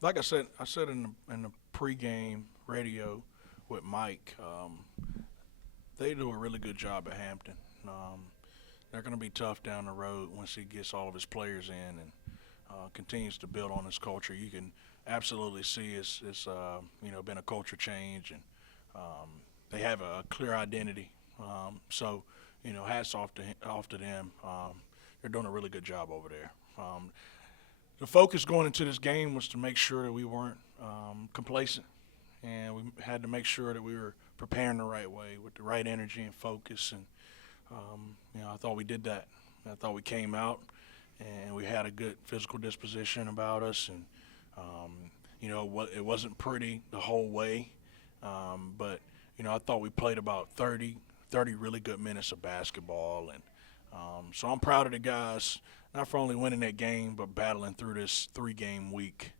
Like I said in the pregame radio with Mike, they do a really good job at Hampton. Um, they're going to be tough down the road once he gets all of his players in and continues to build on his culture. You can absolutely see it's been a culture change, and um, they have a clear identity. So hats off to them. They're doing a really good job over there. The focus going into this game was to make sure that we weren't complacent, and we had to make sure that we were preparing the right way with the right energy and focus. And I thought we did that. I thought we came out and we had a good physical disposition about us, and it wasn't pretty the whole way, but I thought we played about 30 really good minutes of basketball, and so I'm proud of the guys, not for only winning that game, but battling through this 3-game week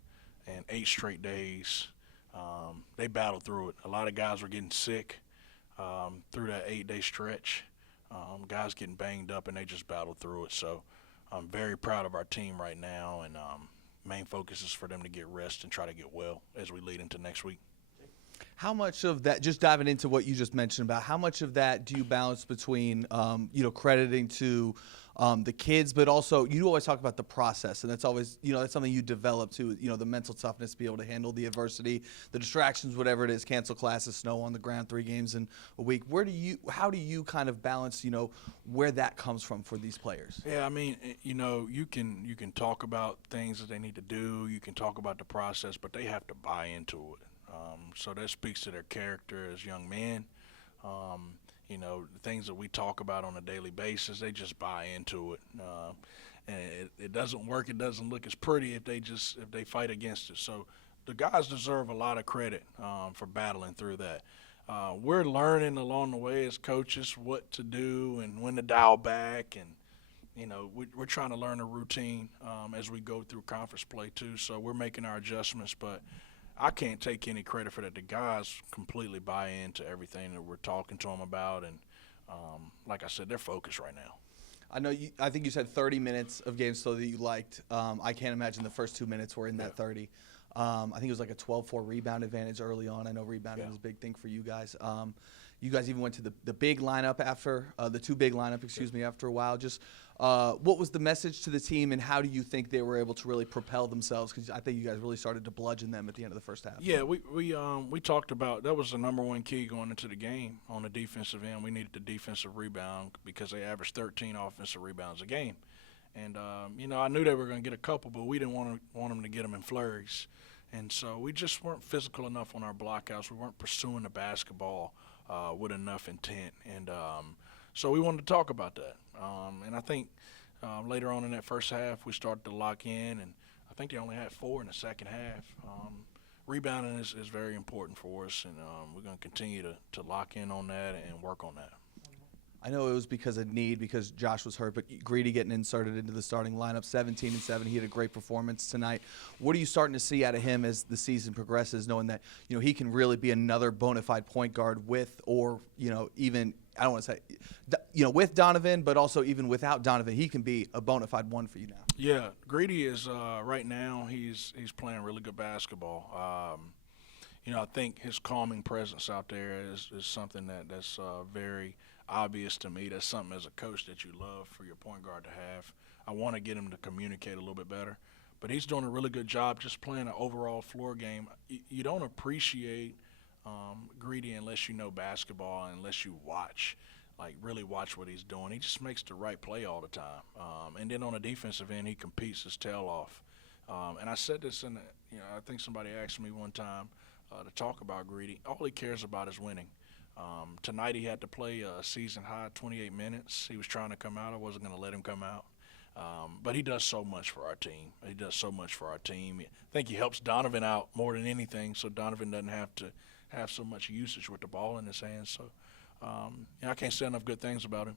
and 8 straight days. They battled through it. A lot of guys were getting sick through that 8-day stretch. Guys getting banged up, and they just battled through it. So I'm very proud of our team right now, and main focus is for them to get rest and try to get well as we lead into next week. How much of that, just diving into what you just mentioned about, how much of that do you balance between, crediting to the kids, but also you always talk about the process, and that's always, that's something you develop too, the mental toughness to be able to handle the adversity, the distractions, whatever it is, cancel classes, snow on the ground, 3 games in a week. How do you kind of balance, where that comes from for these players? Yeah, I mean, you can talk about things that they need to do. You can talk about the process, but they have to buy into it. So that speaks to their character as young men. The things that we talk about on a daily basis, they just buy into it. And it doesn't work. It doesn't look as pretty if they fight against it. So the guys deserve a lot of credit for battling through that. We're learning along the way as coaches what to do and when to dial back, and we're trying to learn a routine as we go through conference play too. So we're making our adjustments, but I can't take any credit for that. The guys completely buy into everything that we're talking to them about, and like I said, they're focused right now. I think you said 30 minutes of games so that you liked. I can't imagine the first 2 minutes were in that 30. I think it was like a 12-4 rebound advantage early on. I know rebounding was a big thing for you guys. You guys even went to the big lineup after the 2 big lineup, after a while. Just what was the message to the team, and how do you think they were able to really propel themselves? Because I think you guys really started to bludgeon them at the end of the first half. Yeah, we talked about that was the number one key going into the game on the defensive end. We needed the defensive rebound because they averaged 13 offensive rebounds a game, and I knew they were going to get a couple, but we didn't want them to get them in flurries, and so we just weren't physical enough on our blockouts. We weren't pursuing the basketball with enough intent, and so we wanted to talk about that. And I think later on in that first half, we started to lock in, and I think they only had 4 in the second half. Rebounding is very important for us, and we're going to continue to lock in on that and work on that. I know it was because of need, because Josh was hurt, but Greedy getting inserted into the starting lineup, 17-7. He had a great performance tonight. What are you starting to see out of him as the season progresses, knowing that he can really be another bona fide point guard with, or even I don't want to say, with Donovan, but also even without Donovan, he can be a bona fide one for you now. Yeah, Greedy is right now. He's playing really good basketball. I think his calming presence out there is something that's very obvious to me. That's something as a coach that you love for your point guard to have. I want to get him to communicate a little bit better, but he's doing a really good job just playing an overall floor game. You don't appreciate Greedy unless you know basketball, unless you really watch what he's doing. He just makes the right play all the time. And then on the defensive end, he competes his tail off. And I said this I think somebody asked me one time to talk about Greedy. All he cares about is winning. Tonight he had to play a season-high 28 minutes. He was trying to come out. I wasn't going to let him come out. But he does so much for our team. I think he helps Donovan out more than anything, so Donovan doesn't have to have so much usage with the ball in his hands. So I can't say enough good things about him.